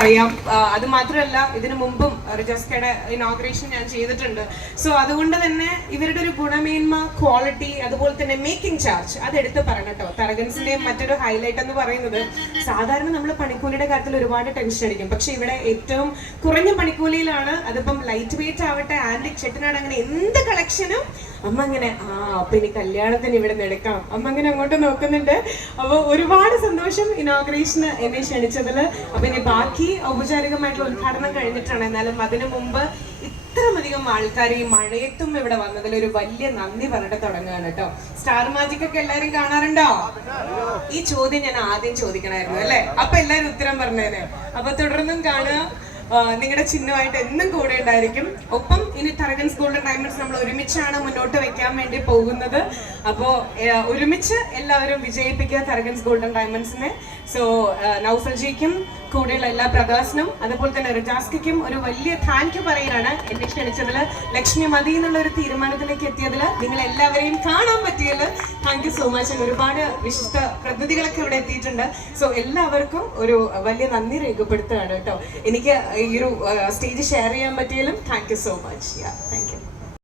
അറിയാം. അത് മാത്രമല്ല ഇതിനു മുമ്പും റിജസ്കയുടെ ഇനോഗ്രേഷൻ ഞാൻ ചെയ്തിട്ടുണ്ട്. സോ അതുകൊണ്ട് തന്നെ ഇവരുടെ ഒരു ഗുണമേന്മ, ക്വാളിറ്റി, അതുപോലെ തന്നെ മേക്കിംഗ് ചാർജ് അതെടുത്ത് പറഞ്ഞട്ടോ. തരകൻസിന്റെയും മറ്റൊരു ഹൈലൈറ്റ് എന്ന് പറയുന്നത്, സാധാരണ നമ്മൾ പണിക്കൂലിയുടെ കാര്യത്തിൽ ഒരുപാട് ടെൻഷൻ അടിക്കും. പക്ഷെ ഇവിടെ ഏറ്റവും കുറഞ്ഞ പണിക്കൂലിയിലാണ്. അതിപ്പം ലൈറ്റ് വെയിറ്റ് ആവട്ടെ, ആന്റിക് ചെട്ടിനാട്, അങ്ങനെ എന്ത് കളക്ഷനും അമ്മ അങ്ങനെ അപ്പൊ ഇനി കല്യാണത്തിന് ഇവിടെ എടുക്കാം, അമ്മ അങ്ങനെ അങ്ങോട്ട് നോക്കുന്നുണ്ട്. അപ്പൊ ഒരുപാട് സന്തോഷം ഇനോഗ്രേഷന് എന്നെ ക്ഷണിച്ചതിൽ. അപ്പൊ ഇനി ബാക്കി ഔപചാരികമായിട്ടുള്ള ഉദ്ഘാടനം കഴിഞ്ഞിട്ടാണ്. എന്നാലും അതിനു മുമ്പ് ഇത്രമധികം ആൾക്കാർ ഈ മഴയത്തും ഇവിടെ വന്നതിൽ ഒരു വലിയ നന്ദി പറഞ്ഞിട്ട് തുടങ്ങുകയാണ് കേട്ടോ. സ്റ്റാർ മാജിക് ഒക്കെ എല്ലാരും കാണാറുണ്ടോ? ഈ ചോദ്യം ഞാൻ ആദ്യം ചോദിക്കണമായിരുന്നു അല്ലെ? അപ്പൊ എല്ലാരും ഉത്തരം പറഞ്ഞേനെ. അപ്പൊ തുടർന്നും കാണുക. നിങ്ങളുടെ ചിഹ്നമായിട്ട് എന്നും കൂടെ ഉണ്ടായിരിക്കും. ഒപ്പം ഇനി തരകൻസ് ഗോൾഡൻ ഡയമണ്ട്സ് നമ്മൾ ഒരുമിച്ചാണ് മുന്നോട്ട് വെക്കാൻ വേണ്ടി പോകുന്നത്. അപ്പോൾ ഒരുമിച്ച് എല്ലാവരും വിജയിപ്പിക്കുക തരകൻസ് ഗോൾഡൻ ഡയമണ്ട്സിനെ. സോ നൗഫൽജിക്കും കൂടെയുള്ള എല്ലാ ബ്രദേഴ്സിനും അതുപോലെ തന്നെ റിജാസ്കയ്ക്കും ഒരു വലിയ താങ്ക് യു പറയുകയാണ്. എന്നെ ക്ഷണിച്ചതിൽ, ലക്ഷ്മി മതി എന്നുള്ള ഒരു തീരുമാനത്തിലേക്ക് എത്തിയതിൽ, നിങ്ങൾ എല്ലാവരെയും കാണാൻ പറ്റിയതിൽ താങ്ക് യു സോ മച്ച്. ഒരുപാട് വിശിഷ്ട പ്രതിനിധികളൊക്കെ ഇവിടെ എത്തിയിട്ടുണ്ട്. സോ എല്ലാവർക്കും ഒരു വലിയ നന്ദി രേഖപ്പെടുത്തുകയാണ് കേട്ടോ. എനിക്ക് ഈ ഒരു സ്റ്റേജ് ഷെയർ ചെയ്യാൻ പറ്റിയാലും thank you so much. Thank U.